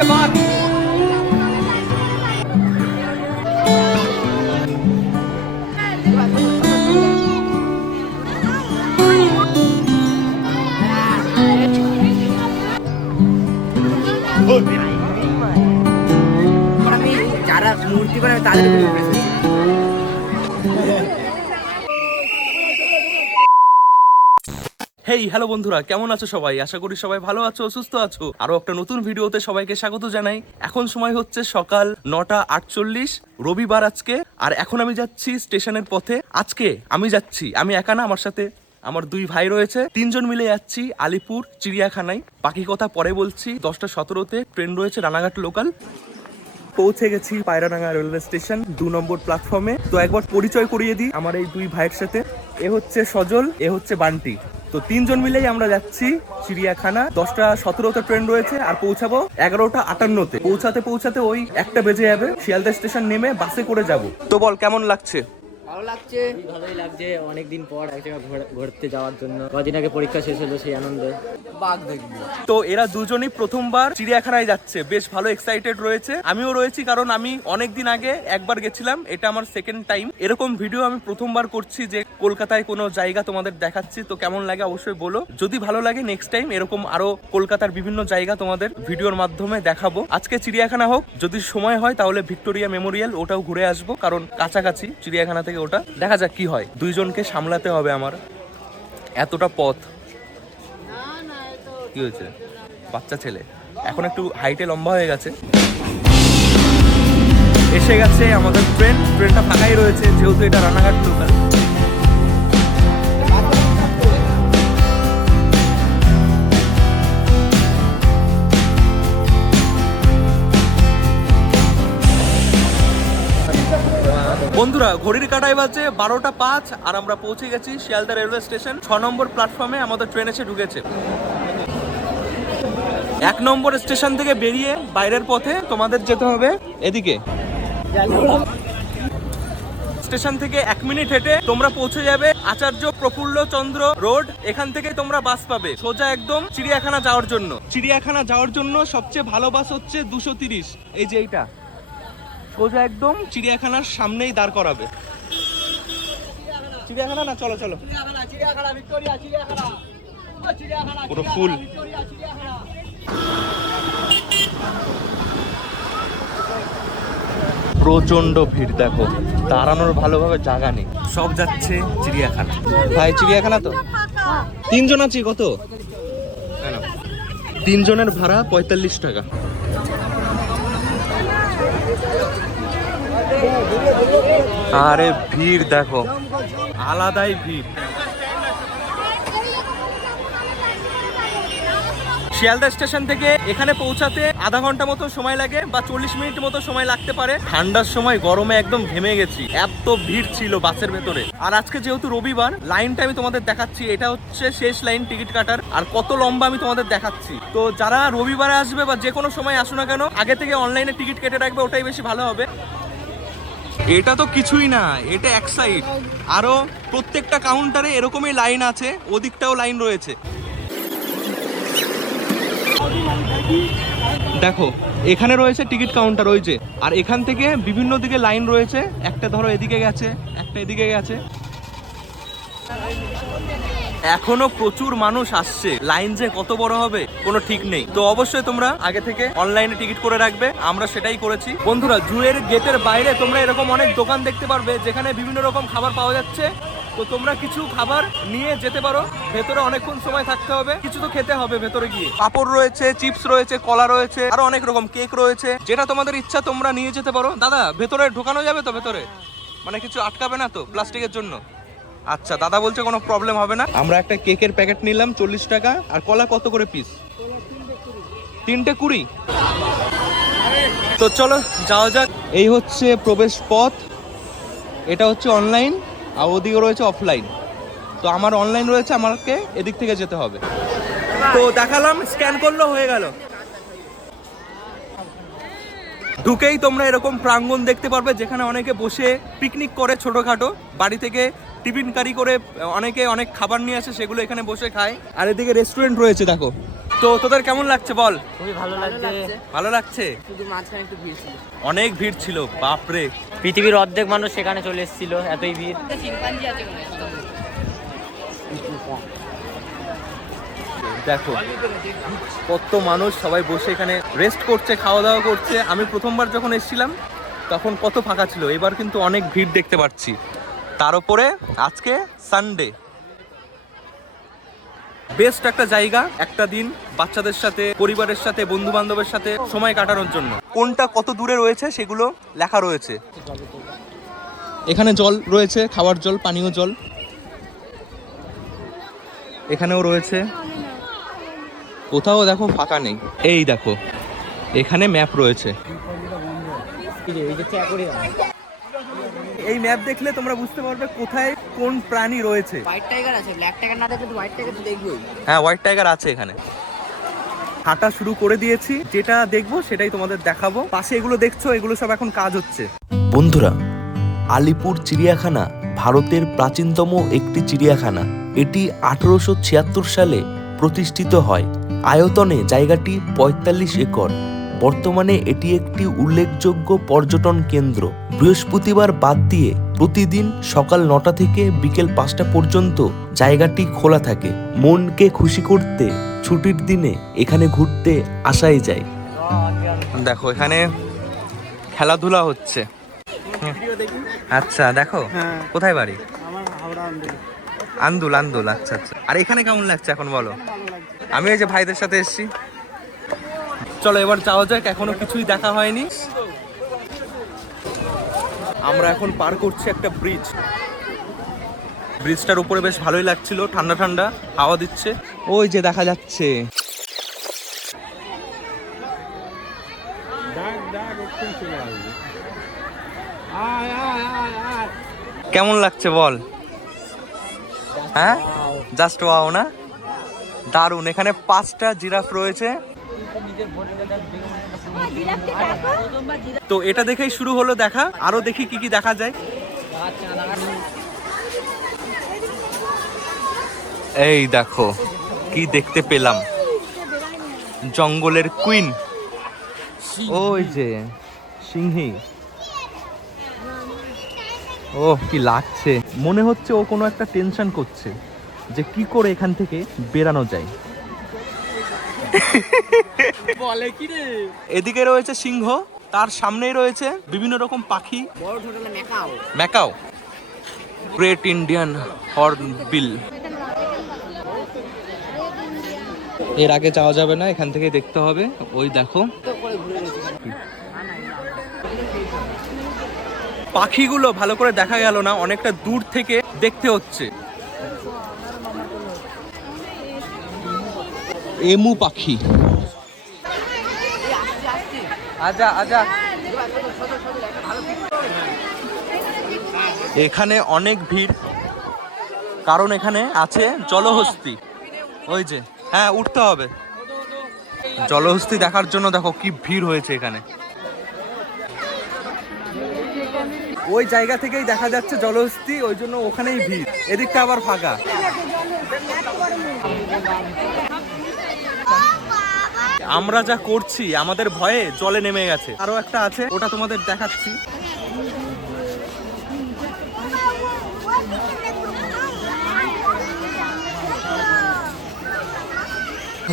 আমি যারা মূর্তি বানায় তাদের হেই হ্যালো বন্ধুরা, কেমন আছো সবাই? আশা করি সবাই ভালো আছো, সুস্থ আছো। আরো একটা নতুন ভিডিওতে সবাইকে স্বাগত জানাই। এখন সময় হচ্ছে সকাল 9:48, রবিবার আজকে। আর এখন আমি যাচ্ছি স্টেশনের পথে। আজকে আমি যাচ্ছি, আমি একা না, আমার সাথে আমার দুই ভাই রয়েছে, 3 জন মিলে যাচ্ছি আলিপুর চিড়িয়াখানায়। বাকি কথা পরে বলছি। 10:17-তে ট্রেন রয়েছে রানাঘাট লোকাল। পৌঁছে গেছি পায়রাডাঙ্গা রেলওয়ে স্টেশন, 2 নম্বর প্ল্যাটফর্মে। তো একবার পরিচয় করিয়ে দিই আমার এই দুই ভাইয়ের সাথে। এ হচ্ছে সজল, এ হচ্ছে বান্টি। তো 3 জন মিলেই আমরা যাচ্ছি চিড়িয়াখানা। 10:17-তে ট্রেন রয়েছে আর পৌঁছাবো 11:58-তে। পৌঁছাতে ওই 1টা বেজে যাবে। শিয়ালদা স্টেশন নেমে বাসে করে যাব। তো বল, কেমন লাগছে? ভালো লাগছে, ভালোই লাগছে। অনেকদিন পর এক জায়গায় ঘুরতে যাওয়ার জন্য। কদিন আগে পরীক্ষা শেষ হলো, সেই আনন্দে বাঘ দেখবো। তো এরা দুজনই প্রথমবার চিড়িয়াখানায় যাচ্ছে, বেশ ভালো এক্সাইটেড রয়েছে। আমিও রয়েছি, কারণ আমি অনেকদিন আগে একবার গেছিলাম, এটা আমার সেকেন্ড টাইম। এরকম ভিডিও আমি প্রথমবার করছি যে কলকাতায় কোনো জায়গা তোমাদের দেখাচ্ছি। তো কেমন লাগে অবশ্যই বলো। যদি ভালো লাগে নেক্সট টাইম এরকম আরো কলকাতার বিভিন্ন জায়গা তোমাদের ভিডিওর মাধ্যমে দেখাবো। আজকে চিড়িয়াখানা হোক, যদি সময় হয় তাহলে ভিক্টোরিয়া মেমোরিয়াল, ওটাও ঘুরে আসবো, কারণ কাছাকাছি চিড়িয়াখানা থেকে ওটা। দেখা যাক কি হয়। দুইজনকে সামলাতে হবে আমার, এতটা পথ। কি হয়েছে? বাচ্চা ছেলে এখন একটু হাইটে লম্বা হয়ে গেছে। এসে গেছে আমাদের ট্রেনটা ফাঁকাই রয়েছে, যেহেতু এটা রানাঘাট লোকাল। বন্ধুরা, ঘড়ির কাঁটায় বাজে 12:05 আর আমরা পৌঁছে গেছি শিয়ালদা রেলওয়ে স্টেশন। 6 নম্বর প্ল্যাটফর্মে আমাদের ট্রেন এসে ঢুকেছে। 1 নম্বর স্টেশন থেকে বেরিয়ে বাইরের পথে তোমাদের যেতে হবে এদিকে। স্টেশন থেকে 1 মিনিট হেঁটে তোমরা পৌঁছে যাবে আচার্য প্রফুল্ল চন্দ্র রোড। এখান থেকে তোমরা বাস পাবে সোজা একদম চিড়িয়াখানা যাওয়ার জন্য। চিড়িয়াখানা যাওয়ার জন্য সবচেয়ে ভালো বাস হচ্ছে 230, এই যে এইটা, সোজা একদম চিড়িয়াখানার সামনেই দাঁড় করাবে। চিড়িয়াখানা না, চলো চলো, পুরো ফুল। প্রচন্ড ভিড়, দেখো, দাঁড়ানোর ভালোভাবে জায়গা নেই, সব যাচ্ছে চিড়িয়াখানা। ভাই, চিড়িয়াখানা তো 3 জন আছি। কত? 3 জনের ভাড়া 45 টাকা। আরে ভিড় দেখো, আলাদাই ভিড়। শিয়ালদা স্টেশন থেকে এখানে পৌঁছাতে আধা ঘন্টা মতো সময় লাগে বা 40 মিনিট মতো সময় লাগতে পারে। ঠান্ডার সময় গরমে একদম ঘেমে গেছি, এত ভিড় ছিল বাসের ভেতরে। আর আজকে যেহেতু রবিবার, লাইনটা আমি তোমাদের দেখাচ্ছি। এটা হচ্ছে শেষ লাইন টিকিট কাটার, আর কত লম্বা আমি তোমাদের দেখাচ্ছি। তো যারা রবিবারে আসবে বা যে কোনো সময় আসো না কেন, আগে থেকে অনলাইনে টিকিট কেটে রাখবে, ওটাই বেশি ভালো হবে। এটা তো কিছুই না, এটা এক সাইড। আরো প্রত্যেকটা কাউন্টারে এরকমই লাইন আছে, ওদিকটাও লাইন রয়েছে। দেখো, এখানে রয়েছে টিকিট কাউন্টার, ওই যে। আর এখান থেকে বিভিন্ন দিকে লাইন রয়েছে। একটা ধরো এদিকে গেছে, একটা এদিকে গেছে। এখনো প্রচুর মানুষ আসছে। লাইন যে কত বড় হবে কোনো ঠিক নেই। তো অবশ্যই তোমরা আগে থেকে অনলাইনে টিকিট করে রাখবে, আমরা সেটাই করেছি। বন্ধুরা, জুয়ের গেটের বাইরে তোমরা এরকম অনেক দোকান দেখতে পারবে, যেখানে বিভিন্ন রকম খাবার পাওয়া যাচ্ছে। তো তোমরা কিছু খাবার নিয়ে যেতে পারো। ভেতরে অনেকক্ষণ সময় থাকতে হবে, কিছু তো খেতে হবে ভেতরে গিয়ে। পাপড় রয়েছে, চিপস রয়েছে, কলা রয়েছে, আরো অনেক রকম কেক রয়েছে। যেটা তোমাদের ইচ্ছা তোমরা নিয়ে যেতে পারো। দাদা, ভেতরে ঢোকানো যাবে তো? ভেতরে মানে কিছু আটকাবে না তো প্লাস্টিকের জন্য? আচ্ছা, দাদা বলছে কোনো প্রবলেম হবে না। আমরা একটা কেকের প্যাকেট নিলাম 40 টাকা। আর কলা কত করে পিস? 3টে 20। তো চলো যাওয়া যাক। এই হচ্ছে প্রবেশ পথ, এটা হচ্ছে অনলাইন, আর ওদিকে রয়েছে অফলাইন। তো আমার অনলাইন রয়েছে, আমাকে এদিক থেকে যেতে হবে। তো দেখালাম, স্ক্যান করলো, হয়ে গেল। ঢুকেই তোমরা এরকম প্রাঙ্গণ দেখতে পারবে, যেখানে অনেকে বসে পিকনিক করে, ছোটখাটো বাড়ি থেকে টিফিন কারি করে অনেকে অনেক খাবার নিয়ে আসে, সেগুলো এখানে বসে খায়। আর এদিকে রেস্টুরেন্ট রয়েছে, দেখো তো তোদের কেমন লাগছে বল? খুবই ভালো লাগছে। ভালো লাগছে, শুধু মাঝখানে একটু ভিড় ছিল। অনেক ভিড় ছিল বাপরে। পৃথিবীর অর্ধেক মানুষ সেখানে চলে এসেছিল, এতই ভিড়। চিম্পাঞ্জি আছে দেখো কত মানুষ, সবাই বসে এখানে রেস্ট করছে, খাওয়া দাওয়া করছে। আমি প্রথমবার যখন এসেছিলাম তখন কত ফাঁকা ছিল, এবার কিন্তু অনেক ভিড় দেখতে পাচ্ছি। তার উপরে আজকে সানডে, বেস্ট একটা জায়গা একটা দিন বাচ্চাদের সাথে, পরিবারের সাথে, বন্ধু বান্ধবের সাথে সময় কাটানোর জন্য। কোনটা কত দূরে রয়েছে সেগুলো লেখা রয়েছে। এখানে জল রয়েছে, খাওয়ার জল, পানীয় জল এখানেও রয়েছে। কোথাও দেখো ফাঁকা নেই। এই দেখো এখানে ম্যাপ রয়েছে। এই ম্যাপ দেখলে তোমরা বুঝতে পারবে কোথায় কোন প্রাণী রয়েছে। হোয়াইট টাইগার আছে, ব্ল্যাক টাইগার না দেখলে তো হোয়াইট টাইগার তো দেখবোই। হ্যাঁ, হোয়াইট টাইগার আছে এখানে। হাঁটা শুরু করে দিয়েছি, যেটা দেখবো সেটাই তোমাদের দেখাবো। পাশে এগুলো দেখছো, এগুলো সব এখন কাজ হচ্ছে। বন্ধুরা, আলিপুর চিড়িয়াখানা ভারতের প্রাচীনতম একটি চিড়িয়াখানা। এটি 1876 সালে প্রতিষ্ঠিত হয়। আয়তনে জায়গাটি 45 একর। বর্তমানে এটি একটি উল্লেখযোগ্য পর্যটন কেন্দ্র। বৃহস্পতিবার বাদ দিয়ে প্রতিদিন সকাল 9টা থেকে বিকেল 5টা পর্যন্ত জায়গাটি খোলা থাকে। মনকে খুশি করতে ছুটির দিনে এখানে ঘুরতে আসাই যায়। দেখো এখানে খেলাধুলা হচ্ছে। আচ্ছা দেখো, কোথায় বাড়ি? আন্দুল। আন্দুল, আচ্ছা আচ্ছা। আর এখানে কেমন লাগছে এখন বলো? আমি এই যে ভাইদের সাথে এসেছি। চলো এবার যাওয়া যাক, এখনো কিছুই দেখা হয়নি। আমরা এখন পার করছি একটা ব্রিজ। ব্রিজটার উপরে বেশ ভালোই লাগছিল, ঠান্ডা ঠান্ডা হাওয়া দিচ্ছে। ওই যে দেখা যাচ্ছে। কেমন লাগছে বল? হ্যাঁ, জাস্ট ওয়াও না? দারুণ। এখানে 5টা জিরাফ রয়েছে। তো এটা দেখেই শুরু হলো দেখা, আরো দেখি কি কি দেখা যায়। এই দেখো কি দেখতে পেলাম, জঙ্গলের কুইন। ওই যে সিংহী। ও কি লাগছে, মনে হচ্ছে ও কোনো একটা টেনশন করছে যে কি করে এখান থেকে বেরানো যায়। বলে কি রে? এদিকে রয়েছে সিংহ, তার সামনেই রয়েছে বিভিন্ন রকম পাখি। বড় ছোট macaw. Macaw, great Indian hornbill. এর আগে যাওয়া যাবে না, এখান থেকে দেখতে হবে। ওই দেখো পাখিগুলো ভালো করে দেখা গেল না, অনেকটা দূর থেকে দেখতে হচ্ছে। এমু পাখি। আজা আজা। এখানে অনেক ভিড়, কারণ এখানে আছে জলহস্তী। ওই যে, হ্যাঁ উঠতে হবে। জলহস্তী দেখার জন্য দেখো কি ভিড় হয়েছে এখানে। ওই জায়গা থেকেই দেখা যাচ্ছে জলহস্তী, ওই জন্য ওখানেই ভিড়। এদিকটা আবার ফাঁকা। আমরা যা করছি আমাদের ভয়ে জলে নেমে গেছে। আরো একটা আছে, ওটা তোমাদের দেখাচ্ছি।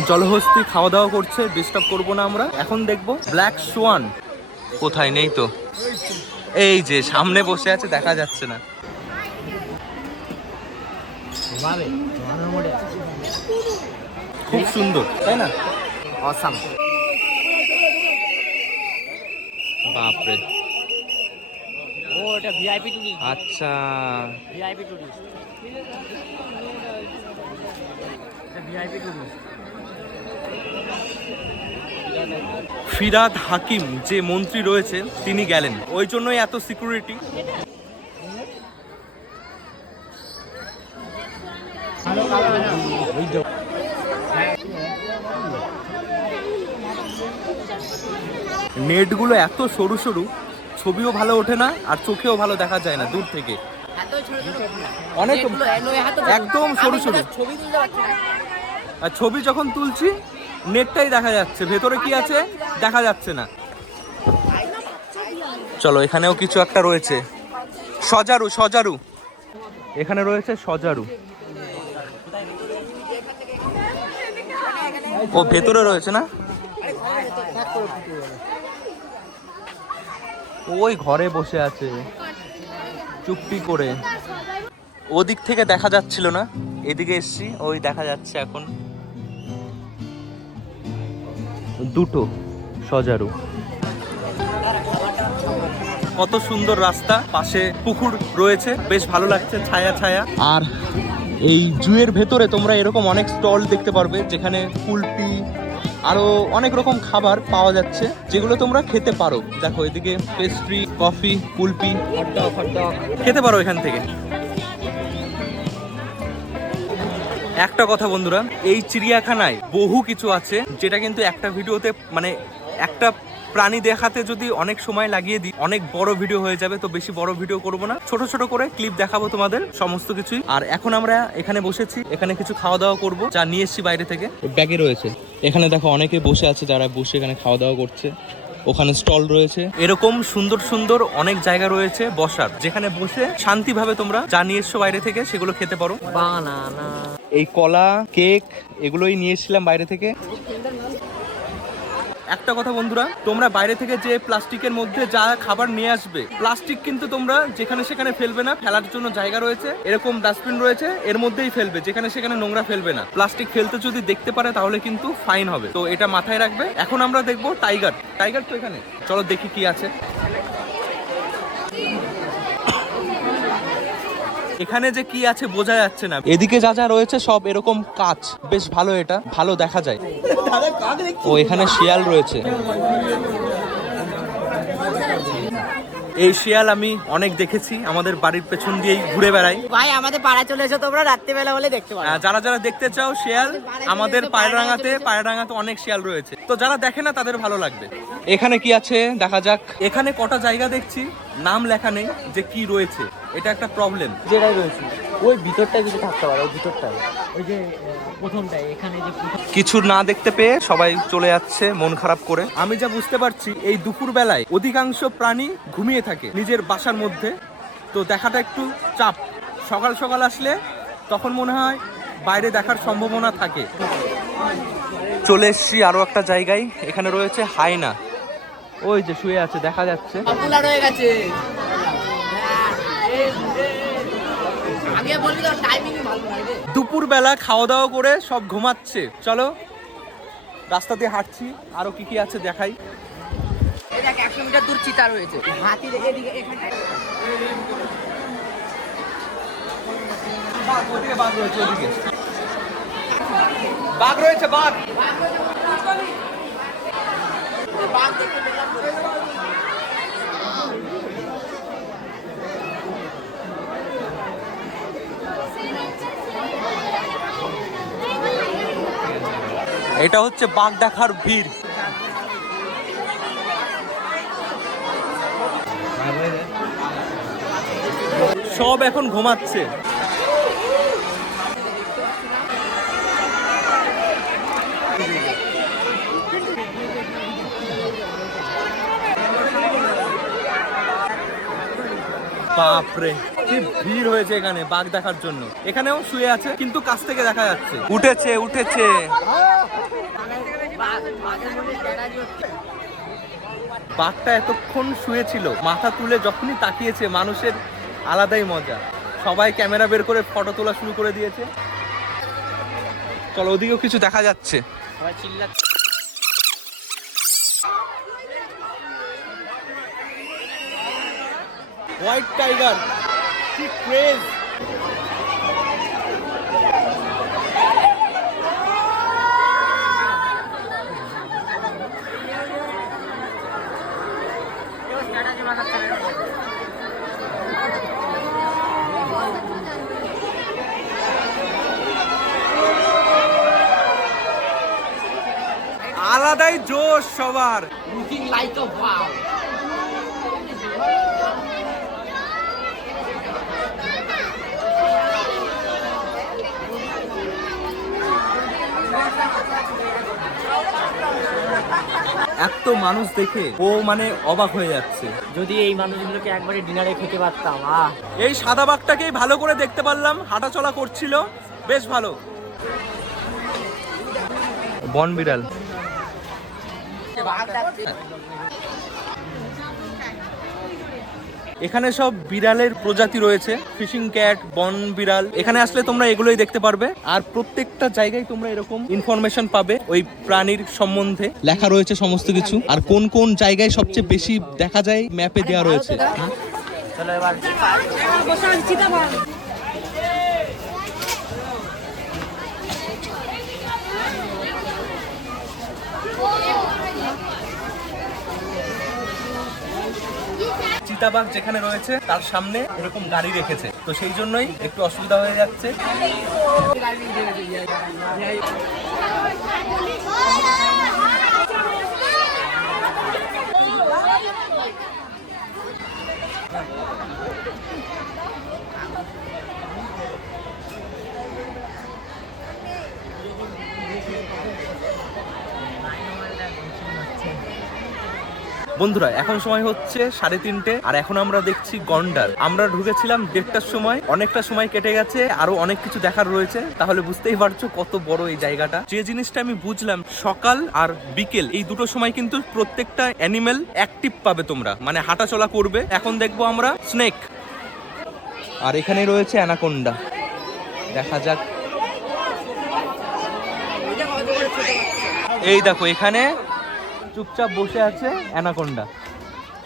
জলহস্তী খাওয়া দাওয়া করছে, ডিস্টার্ব করবো না আমরা। এখন দেখবো ব্ল্যাক সোয়ান কোথায়, নেই তো। এই যে সামনে বসে আছে, দেখা যাচ্ছে না। খুব সুন্দর, তাই না? অসাম। বাপরে। ও এটা ভিআইপি টুরিস্ট। আচ্ছা, ভিআইপি টুরিস্ট। এটা ভিআইপি টুরিস্ট। ফিরাদ হাকিম যে মন্ত্রী রয়েছে তিনি গেলেন, ওই জন্যই এত সিকিউরিটি। নেটগুলো এত সরু সরু, ছবিও ভালো ওঠে না আর চোখেও ভালো দেখা যায় না দূর থেকে। অনেক একদম সরু সরু। ছবি তুলতে পারছি না। আর ছবি যখন তুলছি নেটটাই দেখা যাচ্ছে, ভেতরে কি আছে দেখা যাচ্ছে না। চলো, এখানেও কিছু একটা রয়েছে, সজারু সজারু, এখানে রয়েছে সজারু। ও ভেতরে রয়েছে না, ওই ঘরে বসে আছে চুপটি করে। ওদিক থেকে দেখা যাচ্ছিল না, এদিকে এসছি, ওই দেখা যাচ্ছে এখন দুটো সজারু। কত সুন্দর রাস্তা, পাশে পুকুর রয়েছে, বেশ ভালো লাগছে, ছায়া ছায়া। আর এই জুয়ের ভেতরে তোমরা এরকম অনেক স্টল দেখতে পারবে, যেখানে কুলপি আরো অনেক রকম খাবার পাওয়া যাচ্ছে, যেগুলো তোমরা খেতে পারো। দেখো এদিকে পেস্ট্রি, কফি, কুলপি, হটডগ খেতে পারো এখান থেকে। একটা কথা বন্ধুরা, এই চিড়িয়াখানায় বহু কিছু আছে, যেটা কিন্তু একটা ভিডিওতে মানে একটা প্রাণী দেখাতে যদি অনেক সময় লাগিয়ে দিই, অনেক বড় ভিডিও হয়ে যাবে। তো বেশি বড় ভিডিও করব না, ছোট ছোট করে ক্লিপ দেখাবো তোমাদের সমস্ত কিছুই। আর এখন আমরা এখানে বসেছি, এখানে কিছু খাওয়া দাওয়া করব, যা নিয়ে এসেছি বাইরে থেকে, ব্যাগে রয়েছে। এখানে দেখো অনেকে বসে আছে, যারা বসে এখানে খাওয়া দাওয়া করছে। ওখানে স্টল রয়েছে, এরকম সুন্দর সুন্দর অনেক জায়গা রয়েছে বসার, যেখানে বসে শান্তিভাবে তোমরা যা নিয়ে এসছো বাইরে থেকে সেগুলো খেতে পারো। বানানা, এই কলা, কেক, এগুলোই নিয়ে এসেছিলাম বাইরে থেকে। একটা কথা বন্ধুরা, তোমরা বাইরে থেকে যে প্লাস্টিকের মধ্যে যা খাবার নিয়ে আসবে, প্লাস্টিক কিন্তু তোমরা যেখানে সেখানে ফেলবে না, ফেলার জন্য জায়গা রয়েছে, এরকম ডাস্টবিন রয়েছে, এর মধ্যেই ফেলবে, যেখানে সেখানে নোংরা ফেলবে না। প্লাস্টিক ফেলতে যদি দেখতে পারে তাহলে কিন্তু ফাইন হবে, তো এটা মাথায় রাখবে। এখন আমরা দেখবো টাইগার। টাইগার তো এখানে, চলো দেখি কি আছে। এখানে যে কি আছে বোঝা যাচ্ছে না, এদিকে যা যা রয়েছে সব এরকম কাঁচ, বেশ ভালো, এটা ভালো দেখা যায়। ও এখানে শিয়াল রয়েছে, এই শিয়াল আমি অনেক দেখেছি, আমাদের বাড়ির পেছন দিয়েই ঘুরে বেড়াই। ভাই আমাদের পাড়া চলে এসো তোমরা, রাত্রিবেলা হলে দেখতে পারো। যারা যারা দেখতে চাও শিয়াল, আমাদের পায়রাঙ্গাতে অনেক শিয়াল রয়েছে, তো যারা দেখে না তাদের ভালো লাগবে। এখানে কি আছে দেখা যাক। এখানে কটা জায়গা দেখছি নাম লেখা নেই যে কি রয়েছে, এটা একটা প্রবলেম। যেটাই রয়েছে ওই ভিতরটায় কিছু থাকতে পারে, ওই ভিতরটায়, ওই যে প্রথমটায়, এখানে যে কিছু না দেখতে পেয়ে সবাই চলে যাচ্ছে মন খারাপ করে। আমি যা বুঝতে পারছি, এই দুপুর বেলায় অধিকাংশ প্রাণী ঘুমিয়ে থাকে নিজের বাসার মধ্যে, তো দেখাটা একটু চাপ। সকাল সকাল আসলে তখন মনে হয় বাইরে দেখার সম্ভাবনা থাকে। চলে এসছি আরো একটা জায়গায়, এখানে রয়েছে হায়না, ওই যে শুয়ে আছে দেখা যাচ্ছে। পপুলার হয়ে গেছে। আগে বলবি তো টাইমিং ভালো লাগে। দুপুর বেলা খাওয়া দাওয়া করে সব ঘুমাচ্ছে। চলো রাস্তা দিয়ে হাঁটছি, আরো কি কি আছে দেখাই। এই দেখ 100 মিটার দূর চিতা রয়েছে, হাতি দেখে এদিকে এখানটায়। ওদিকে বাঘ রয়েছে, ওদিকে বাঘ রয়েছে, বাঘ। বাঘ দেখতে পেলাম। এটা হচ্ছে বাঘ দেখার ভিড়। সব এখন ঘুমাচ্ছে। বাপরে কি ভিড় হয়েছে এখানে বাঘ দেখার জন্য। এখানেও শুয়ে আছে, কিন্তু কাছ থেকে দেখা যাচ্ছে। উঠেছে উঠেছে। বাঘটা এতক্ষণ শুয়েছিল, মাথা তুলে যখনই তাকিয়েছে, মানুষের আলাদাই মজা। সবাই ক্যামেরা বের করে ফটো তোলা শুরু করে দিয়েছে। চলো, ওদিকেও কিছু দেখা যাচ্ছে। হোয়াইট টাইগার, কি ক্রেজ! আলাদাই জোশ সবার। লুকিং লাইক আ ওয়াও। এত মানুষ দেখে ও মানে অবাক হয়ে যাচ্ছে। যদি এই মানুষগুলোকে একবারে ডিনারে খেতে পারতাম। এই সাদা বাঘটাকেই ভালো করে দেখতে পারলাম, হাঁটাচলা করছিল, বেশ ভালো। বন বিড়াল। এখানে সব বিড়ালের প্রজাতি রয়েছে, ফিশিং ক্যাট, বন বিড়াল। এখানে আসলে তোমরা এগুলোই দেখতে পারবে। আর প্রত্যেকটা জায়গায় তোমরা এরকম ইনফরমেশন পাবে ওই প্রাণীর সম্বন্ধে, লেখা রয়েছে সমস্ত কিছু। আর কোন কোন জায়গায় সবচেয়ে বেশি দেখা যায় ম্যাপে দেওয়া রয়েছে। চলো এবার চিতাবাঘ যেখানে রয়েছে তার সামনে এরকম গাড়ি রেখেছে, তো সেই জন্যই একটু অসুবিধা হয়ে যাচ্ছে। বন্ধুরা এখন সময় হচ্ছে 3:30, আর এখন আমরা দেখছি গন্ডার। আমরা ঢুকেছিলাম 1:30টার সময়, অনেকটা সময় কেটে গেছে, আরো অনেক কিছু দেখার রয়েছে। তাহলে বুঝতেই পারছো কত বড় এই জায়গাটা। যে জিনিসটা আমি বুঝলাম, সকাল আর বিকেল এই দুটো সময় কিন্তু প্রত্যেকটা অ্যানিমেল অ্যাক্টিভ পাবে তোমরা, মানে হাঁটাচলা করবে। এখন দেখবো আমরা স্নেক, আর এখানে রয়েছে অ্যানাকোন্ডা। দেখা যাক। এই দেখো এখানে চুপচাপ বসে আছে অ্যানাকোন্ডা,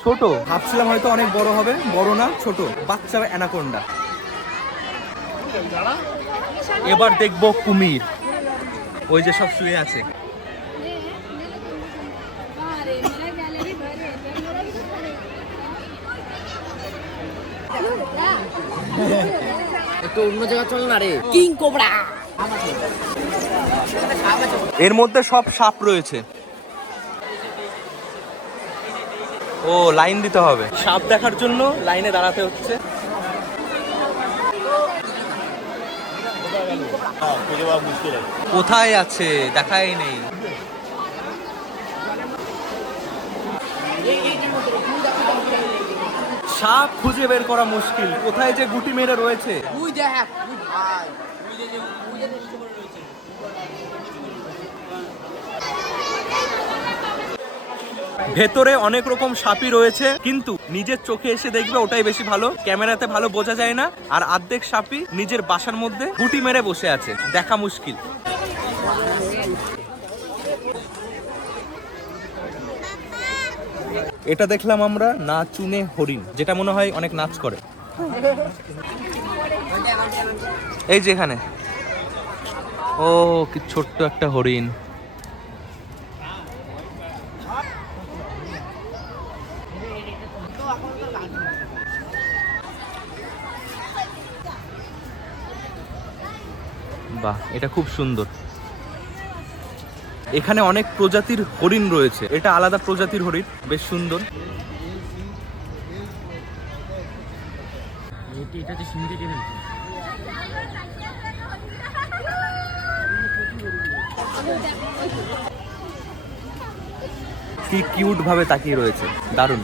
ছোট। ভাবছিলাম হয়তো অনেক বড় হবে, বড় না, ছোট বাচ্চা অ্যানাকোন্ডা। এবার দেখবো কুমির, ওই যে সব শুয়ে আছে। একটু অন্য জায়গা চল না রে, কিং কোবরা। এর মধ্যে সব সাপ রয়েছে। ও লাইন দিতে হবে, সাপ দেখার জন্য লাইনে দাঁড়াতে হচ্ছে। কোথায় আছে দেখাই নেই। সাপ খুঁজে বের করা মুশকিল, কোথায় যে গুটি মেরে রয়েছে। তুই দেখ, তুই ভাই ভেতরে অনেক রকম সাপই রয়েছে, কিন্তু নিজের চোখে এসে দেখবে ওটাই বেশি ভালো। ক্যামেরাতে ভালো বোঝা যায় না। আর অর্ধেক সাপই নিজের বাসার মধ্যে গুটি মেরে বসে আছে, দেখা মুশকিল। এটা দেখলাম আমরা নাচুনে হরিণ, যেটা মনে হয় অনেক নাচ করে। এই যে এখানে, ও কি ছোট্ট একটা হরিণ। বাহ, এটা খুব সুন্দর। এখানে অনেক প্রজাতির হরিণ রয়েছে, এটা আলাদা প্রজাতির হরিণ, বেশ সুন্দর। কি কিউট ভাবে তাকিয়ে রয়েছে, দারুণ।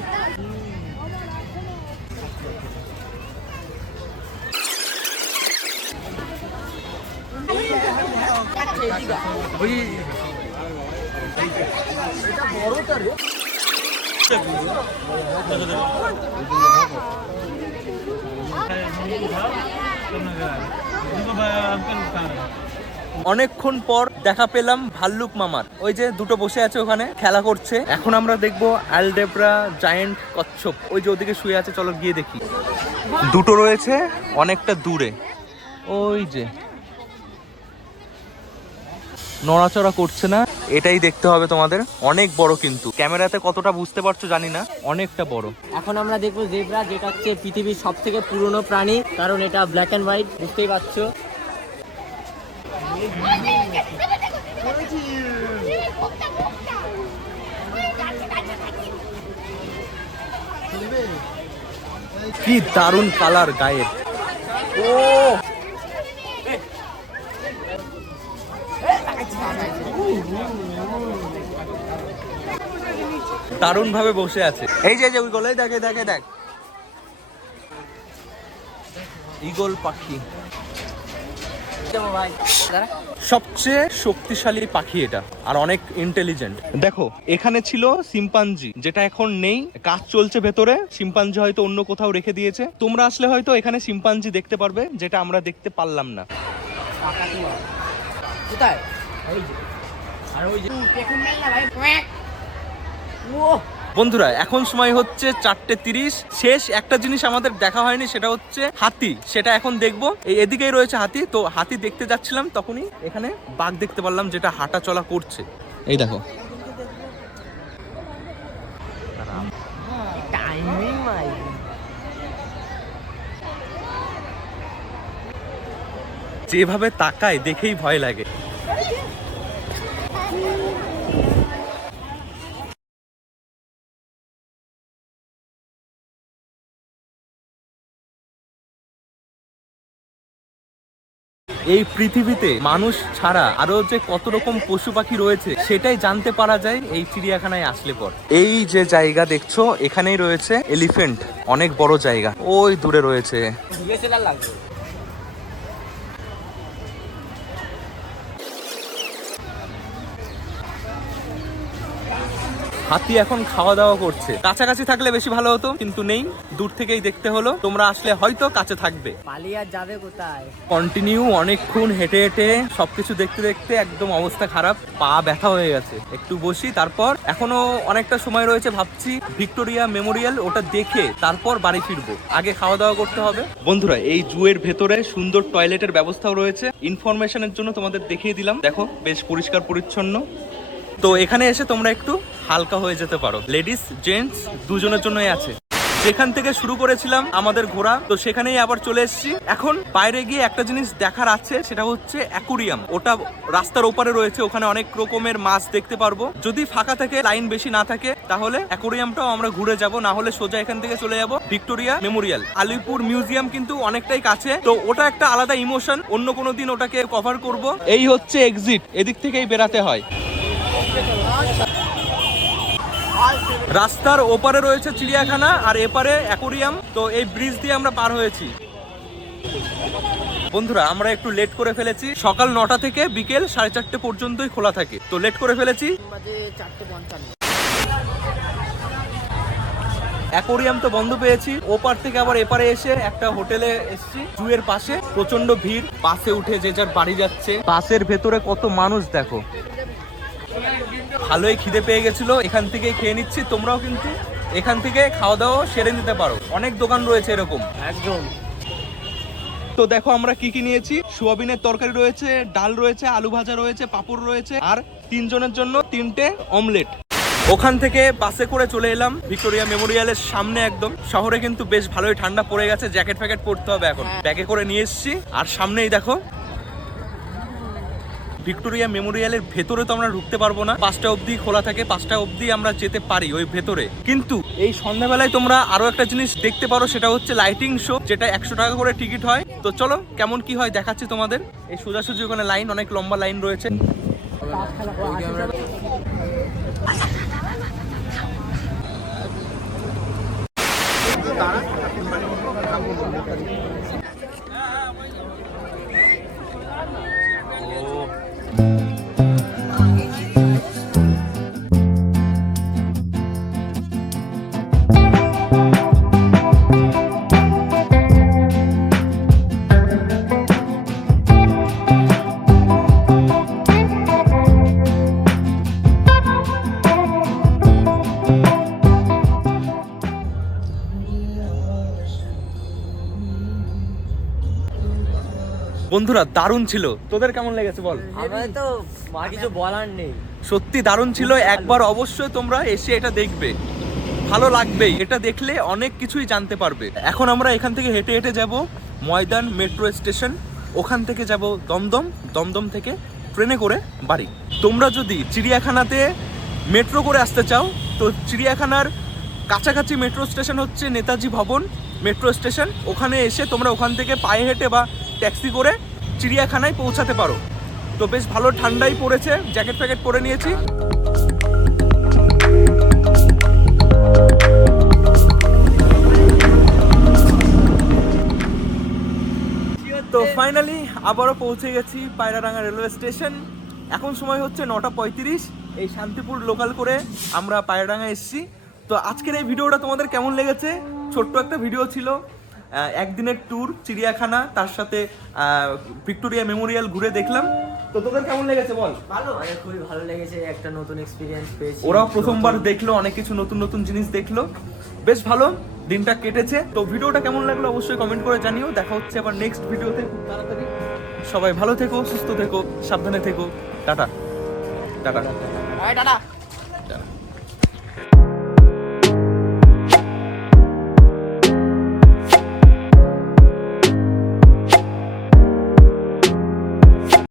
অনেকক্ষণ পর দেখা পেলাম ভাল্লুক মামার। ওই যে দুটো বসে আছে ওখানে খেলা করছে। এখন আমরা দেখবো অ্যালডেব্রা জায়ান্ট কচ্ছপ, ওই যে ওদিকে শুয়ে আছে, চলো গিয়ে দেখি। দুটো রয়েছে অনেকটা দূরে, ওই যে নড়াচড়া করছে না, এটাই দেখতে হবে তোমাদের। অনেক বড়, কিন্তু ক্যামেরাতে কতটা বুঝতে পারছো জানি না, অনেকটা বড়। এখন আমরা দেখবো জেব্রা, যেটা হচ্ছে পৃথিবীর সব থেকে পুরনো প্রাণী, কারণ এটা ব্ল্যাক অ্যান্ড হোয়াইট, বুঝতেই পারছো। কি দারুণ কালার গায়ের। ও দারুণ ভাবে বসে আছে। এই যে ওই গোলে দেখে দেখে দেখ, ঈগল পাখি সবচেয়ে শক্তিশালী পাখি এটা, আর অনেক ইন্টেলিজেন্ট। দেখো এখানে ছিল শিম্পাঞ্জি, যেটা এখন নেই, কাজ চলছে ভেতরে। শিম্পাঞ্জি হয়তো অন্য কোথাও রেখে দিয়েছে। তোমরা আসলে হয়তো এখানে শিম্পাঞ্জি দেখতে পারবে, যেটা আমরা দেখতে পারলাম না। কোথায়? আর ওই যে বন্ধুরা এখন সময় হচ্ছে 4:30। শেষ একটা জিনিস আমাদের দেখা হয়নি, সেটা হচ্ছে হাতি। সেটা এখন দেখবো। এদিকেই রয়েছে হাতি। তো হাতি দেখতে যাচ্ছিলাম, তখনই এখানে বাঘ দেখতে পারলাম, যেটা হাঁটা চলা করছে। এই দেখো, যেভাবে তাকায় দেখেই ভয় লাগে। এই পৃথিবীতে মানুষ ছাড়া আরো যে কত রকম পশু পাখি রয়েছে সেটাই জানতে পারা যায় এই চিড়িয়াখানায় আসলে পর। এই যে জায়গা দেখছো, এখানেই রয়েছে এলিফ্যান্ট, অনেক বড় জায়গা, ওই দূরে রয়েছে। হাতি এখন খাওয়া দাওয়া করছে। কাছাকাছি থাকলে বেশি ভালো হতো, কিন্তু নেই, দূর থেকেই দেখতে হলো। তোমরা আসলে হয়তো কাছে থাকবে। পালিয়ে আর যাবে কোথায়? কন্টিনিউ অনেকক্ষণ হেঁটে হেঁটে সবকিছু দেখতে দেখতে একদম অবস্থা খারাপ, পা ব্যথা হয়ে গেছে। একটু বসি, তারপর এখনো অনেকটা সময় রয়েছে, ভাবছি ভিক্টোরিয়া মেমোরিয়াল ওটা দেখে তারপর বাড়ি ফিরবো। আগে খাওয়া দাওয়া করতে হবে। বন্ধুরা এই জুয়ের ভেতরে সুন্দর টয়লেটের ব্যবস্থাও রয়েছে। ইনফরমেশনের জন্য তোমাদের দেখিয়ে দিলাম। দেখো বেশ পরিষ্কার পরিচ্ছন্ন। তো এখানে এসে তোমরা একটু হালকা হয়ে যেতে পারো। লেডিস জেন্টস দুজনের জন্যই আছে। যেখান থেকে শুরু করেছিলাম আমাদের ঘোরা, তো সেখানেই আবার চলে এসেছি। এখন বাইরে গিয়ে একটা জিনিস দেখার আছে, সেটা হচ্ছে অ্যাকুরিয়াম। ওটা রাস্তার ওপারে রয়েছে, ওখানে অনেক রকমের মাছ দেখতে পারবো। যদি ফাঁকা থাকে, লাইন বেশি না থাকে, তাহলে অ্যাকুরিয়ামটাও আমরা ঘুরে যাব, না হলে সোজা এখান থেকে চলে যাব ভিক্টোরিয়া মেমোরিয়াল। আলিপুর মিউজিয়াম কিন্তু অনেকটাই কাছে, তো ওটা একটা আলাদা ইমোশন। অন্য কোনো দিন ওটাকে কভার করব। এই হচ্ছে এক্সিট, এদিক থেকেই বেরাতে হয়। রাস্তার ওপারে রয়েছে চিড়িয়াখানা আর এপারে অ্যাকোরিয়াম। তো এই ব্রিজ দিয়ে আমরা পার হয়েছি। বন্ধুরা আমরা একটু লেট করে ফেলেছি। সকাল 9টা থেকে বিকেল 4:30 পর্যন্তই খোলা থাকে, তো লেট করে ফেলেছি। অ্যাকোরিয়াম তো বন্ধ পেয়েছি। ওপার থেকে আবার এপারে এসে একটা হোটেলে এসেছি জুয়ের পাশে। প্রচন্ড ভিড়, বাসে উঠে যে যার বাড়ি যাচ্ছে। বাসের ভেতরে কত মানুষ দেখো। ভালোই খিদে পেয়ে গেছিল, এখান থেকেই খেয়ে নিচ্ছি। তোমরাও কিন্তু এখান থেকে খাওয়া দাওয়া সেরে নিতে পারো, অনেক দোকান রয়েছে এরকম। একদম। তো দেখো আমরা কি কি নিয়েছি। সোয়াবিনের তরকারি রয়েছে, ডাল রয়েছে, আলু ভাজা রয়েছে, পাঁপড় রয়েছে, আর 3 জনের জন্য 3টে অমলেট। ওখান থেকে বাসে করে চলে এলাম ভিক্টোরিয়া মেমোরিয়ালের সামনে একদম। শহরে কিন্তু বেশ ভালোই ঠান্ডা পড়ে গেছে, জ্যাকেট ফ্যাকেট পরতে হবে এখন। ব্যাগে করে নিয়ে এসেছি। আর সামনেই দেখো ভিক্টোরিয়া মেমোরিয়ালের ভেতরে তো আমরা ঢুকতে পারবো না, 5টা অবধি খোলা থাকে। 5টা অবধি আমরা যেতে পারি ওই ভেতরে, কিন্তু এই সন্ধ্যাবেলায় তোমরা আরো একটা জিনিস দেখতে পারো, সেটা হচ্ছে লাইটিং শো, যেটা 100 টাকা করে টিকিট হয়। তো চলো কেমন কি হয় দেখাচ্ছি তোমাদের। এই সোজাসুজি ওখানে লাইন, অনেক লম্বা লাইন রয়েছে। বন্ধুরা দারুণ ছিল। তোদের কেমন লেগেছে বল? আমাদের তো আর কিছু বলার নেই। সত্যি দারুণ ছিল। একবার অবশ্যই তোমরা এসে এটা দেখবে, ভালো লাগবেই। এটা দেখলে অনেক কিছুই জানতে পারবে। এখন আমরা এখান থেকে হেঁটে হেঁটে যাব ময়দান মেট্রো স্টেশন, ওখান থেকে যাব দমদম, দমদম থেকে ট্রেনে করে বাড়ি। তোমরা যদি চিড়িয়াখানাতে মেট্রো করে আসতে চাও, তো চিড়িয়াখানার কাছাকাছি মেট্রো স্টেশন হচ্ছে নেতাজি ভবন মেট্রো স্টেশন। ওখানে এসে তোমরা ওখান থেকে পায়ে হেঁটে বা ট্যাক্সি করে চিড়িয়াখানায় পৌঁছাতে পারো। তো বেশ ভালো ঠান্ডাই পড়েছে, জ্যাকেট ফ্যাকেট পরে নিয়েছি। তো ফাইনালি আবারও পৌঁছে গেছি পায়রাডাঙ্গা রেলওয়ে স্টেশন। এখন সময় হচ্ছে 9:35। এই শান্তিপুর লোকাল করে আমরা পায়রাডাঙ্গা এসেছি। তো আজকের এই ভিডিওটা তোমাদের কেমন লেগেছে? ছোট্ট একটা ভিডিও ছিল, একদিনের ট্যুর চিড়িয়াখানা, তার সাথে ভিক্টোরিয়া মেমোরিয়াল ঘুরে দেখলাম। তো তোদের কেমন লেগেছে বল? ভালো, মানে খুবই ভালো লেগেছে, একটা নতুন এক্সপিরিয়েন্স পেয়েছি। ওরাও প্রথমবার দেখলো, অনেক কিছু নতুন নতুন জিনিস দেখলো, বেশ ভালো দিনটা কেটেছে। তো ভিডিওটা কেমন লাগলো অবশ্যই কমেন্ট করে জানিও। দেখা হচ্ছে আবার নেক্সট ভিডিওতে খুব তাড়াতাড়ি। সবাই ভালো থেকো, সুস্থ থেকো, সাবধানে থেকো। Tata tata tata. টাটা।